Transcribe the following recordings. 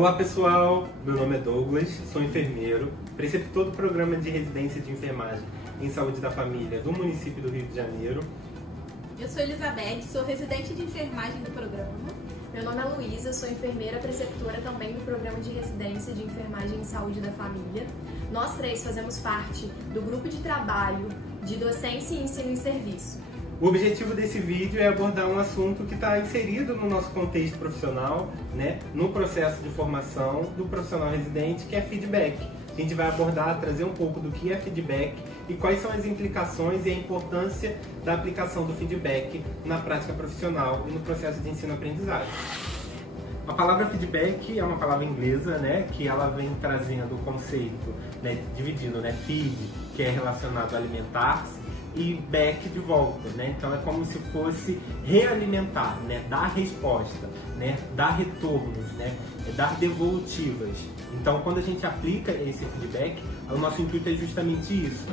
Olá pessoal, meu nome é Douglas, sou enfermeiro, preceptor do programa de residência de enfermagem em saúde da família do município do Rio de Janeiro. Eu sou Elizabeth, sou residente de enfermagem do programa. Meu nome é Luísa, sou enfermeira preceptora também do programa de residência de enfermagem em saúde da família. Nós três fazemos parte do grupo de trabalho de docência e ensino em serviço. O objetivo desse vídeo é abordar um assunto que está inserido no nosso contexto profissional, no processo de formação do profissional residente, que é feedback. A gente vai abordar, trazer um pouco do que é feedback e quais são as implicações e a importância da aplicação do feedback na prática profissional e no processo de ensino-aprendizagem. A palavra feedback é uma palavra inglesa, que ela vem trazendo o conceito, dividindo, feed, que é relacionado a alimentar-se, e back de volta, Então é como se fosse realimentar, dar resposta, dar retornos, dar devolutivas. Então quando a gente aplica esse feedback, o nosso intuito é justamente isso,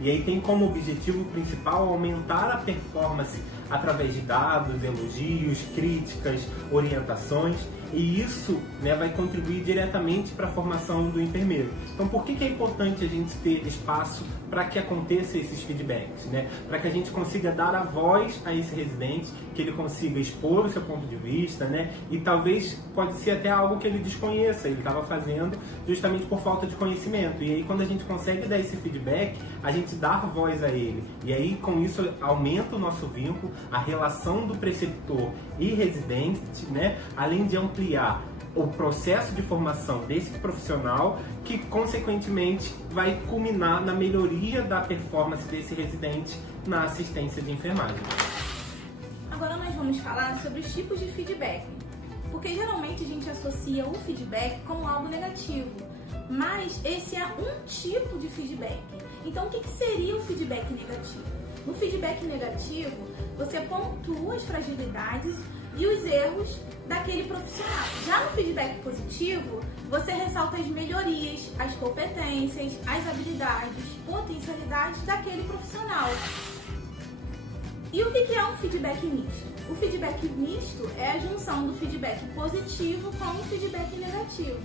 E aí tem como objetivo principal aumentar a performance através de dados, elogios, críticas, orientações. E isso vai contribuir diretamente para a formação do enfermeiro. Então por que é importante a gente ter espaço para que aconteça esses feedbacks? Para que a gente consiga dar a voz a esse residente, que ele consiga expor o seu ponto de vista, e talvez pode ser até algo que ele desconheça, ele estava fazendo justamente por falta de conhecimento. E aí quando a gente consegue dar esse feedback, a gente dá voz a ele. E aí com isso aumenta o nosso vínculo, a relação do preceptor e residente, além de ampliar o processo de formação desse profissional, que consequentemente vai culminar na melhoria da performance desse residente na assistência de enfermagem. Agora nós vamos falar sobre os tipos de feedback, porque geralmente a gente associa o feedback como algo negativo, mas esse é um tipo de feedback. Então o que seria o feedback negativo? No feedback negativo, você pontua as fragilidades e os erros daquele profissional. Já no feedback positivo, você ressalta as melhorias, as competências, as habilidades, potencialidades daquele profissional. E o que é um feedback misto? O feedback misto é a junção do feedback positivo com o feedback negativo.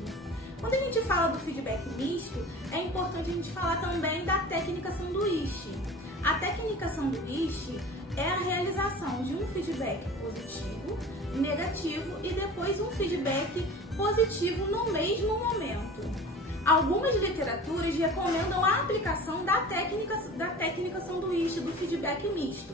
Quando a gente fala do feedback misto, é importante a gente falar também da técnica sanduíche. A técnica sanduíche é a realização de um feedback positivo, negativo e depois um feedback positivo no mesmo momento. Algumas literaturas recomendam a aplicação da técnica sanduíche, do feedback misto.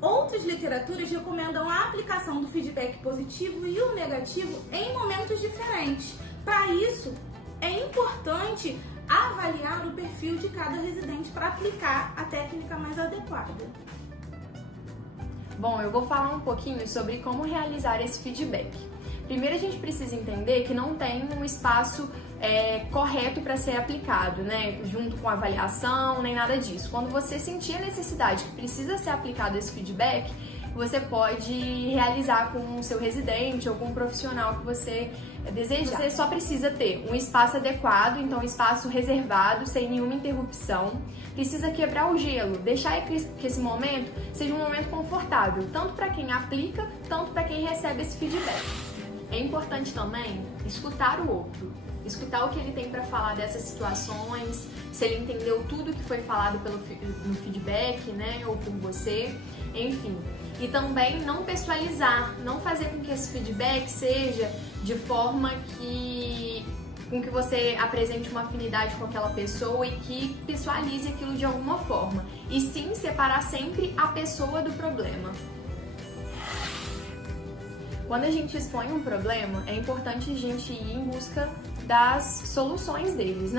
Outras literaturas recomendam a aplicação do feedback positivo e o negativo em momentos diferentes. Para isso, é importante avaliar o perfil de cada residente para aplicar a técnica mais adequada. Bom, eu vou falar um pouquinho sobre como realizar esse feedback. Primeiro a gente precisa entender que não tem um espaço correto para ser aplicado, junto com a avaliação, nem nada disso. Quando você sentir a necessidade que precisa ser aplicado esse feedback, você pode realizar com o seu residente ou com o profissional que você desejar. Você só precisa ter um espaço adequado, então um espaço reservado, sem nenhuma interrupção. Precisa quebrar o gelo, deixar que esse momento seja um momento confortável, tanto para quem aplica, tanto para quem recebe esse feedback. É importante também escutar o outro, escutar o que ele tem para falar dessas situações, se ele entendeu tudo que foi falado no feedback, ou por você, enfim. E também não pessoalizar, não fazer com que esse feedback seja de forma com que você apresente uma afinidade com aquela pessoa e que pessoalize aquilo de alguma forma. E sim separar sempre a pessoa do problema. Quando a gente expõe um problema, é importante a gente ir em busca das soluções deles,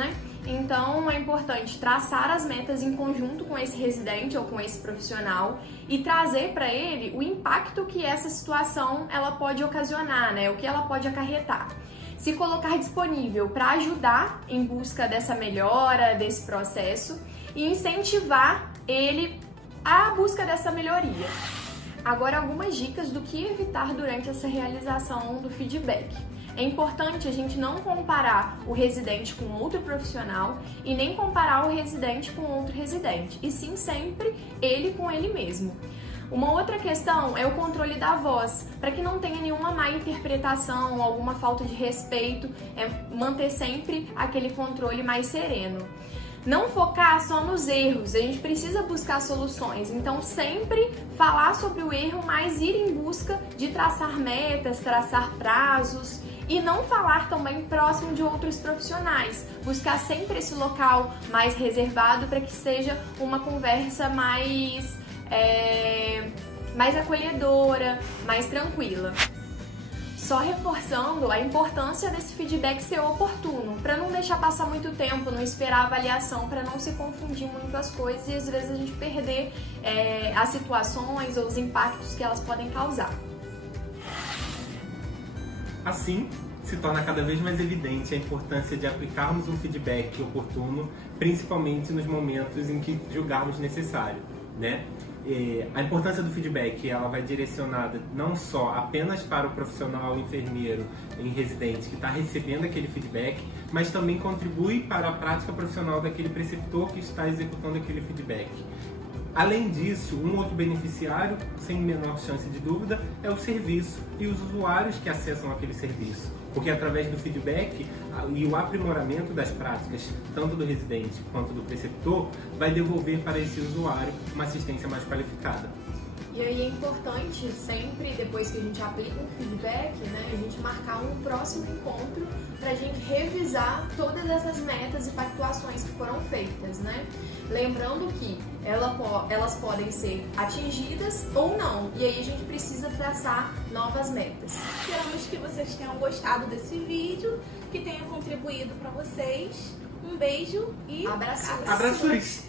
Então é importante traçar as metas em conjunto com esse residente ou com esse profissional e trazer para ele o impacto que essa situação ela pode ocasionar, o que ela pode acarretar. Se colocar disponível para ajudar em busca dessa melhora, desse processo e incentivar ele à busca dessa melhoria. Agora, algumas dicas do que evitar durante essa realização do feedback. É importante a gente não comparar o residente com outro profissional e nem comparar o residente com outro residente, e sim sempre ele com ele mesmo. Uma outra questão é o controle da voz, para que não tenha nenhuma má interpretação, alguma falta de respeito, é manter sempre aquele controle mais sereno. Não focar só nos erros, a gente precisa buscar soluções, então sempre falar sobre o erro, mas ir em busca de traçar metas, traçar prazos e não falar também próximo de outros profissionais, buscar sempre esse local mais reservado para que seja uma conversa mais acolhedora, mais tranquila. Só reforçando a importância desse feedback ser oportuno, para não deixar passar muito tempo, não esperar a avaliação, para não se confundir muito as coisas e às vezes a gente perder as situações ou os impactos que elas podem causar. Assim, se torna cada vez mais evidente a importância de aplicarmos um feedback oportuno, principalmente nos momentos em que julgarmos necessário, né? A importância do feedback, ela vai direcionada não só apenas para o profissional enfermeiro em residente que está recebendo aquele feedback, mas também contribui para a prática profissional daquele preceptor que está executando aquele feedback. Além disso, um outro beneficiário, sem menor chance de dúvida, é o serviço e os usuários que acessam aquele serviço. Porque através do feedback e o aprimoramento das práticas, tanto do residente quanto do preceptor, vai devolver para esse usuário uma assistência mais qualificada. E aí é importante sempre, depois que a gente aplica um feedback, né, a gente marcar um próximo encontro para a gente revisar todas essas metas e pactuações que foram feitas, né? Lembrando que elas podem ser atingidas ou não, e aí a gente precisa traçar novas metas. Esperamos que vocês tenham gostado desse vídeo, que tenha contribuído para vocês. Um beijo e abraços. Abraços!